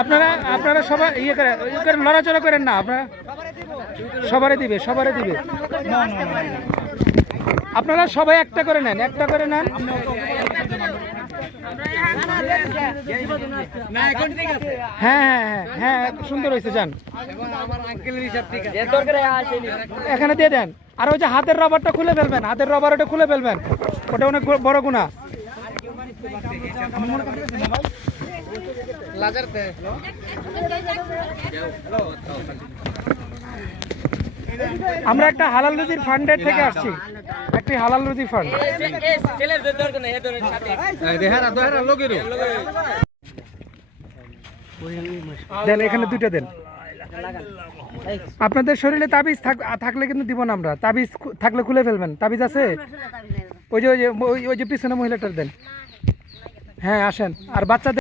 আপনারা আপনারা সবাই ইয়ে করে লড়াচড়া করেন না, আপনারা সবারই দিবে আপনারা সবাই একটা করে নেন হ্যাঁ হ্যাঁ হ্যাঁ হ্যাঁ সুন্দর হয়েছে যান এখানে দিয়ে দেন। আর ওই যে হাতের রবারটা খুলে ফেলবেন, ওটা খুলে ফেলবেন, ওটা অনেক বড় গুণা। আমরা একটা হালাল রুজির ফান্ডের থেকে আসছি, একটি হালাল রুজি ফান্ড। দেন এখানে দুইটা দেন। আপনাদের শরীরে তাবিজ থাকলে কিন্তু দিব না আমরা, তাবিজ থাকলে খুলে ফেলবেন। তাবিজ আছে ওই যে পিছনে মহিলাটার দেন। হ্যাঁ আসেন। আর বাচ্চাদের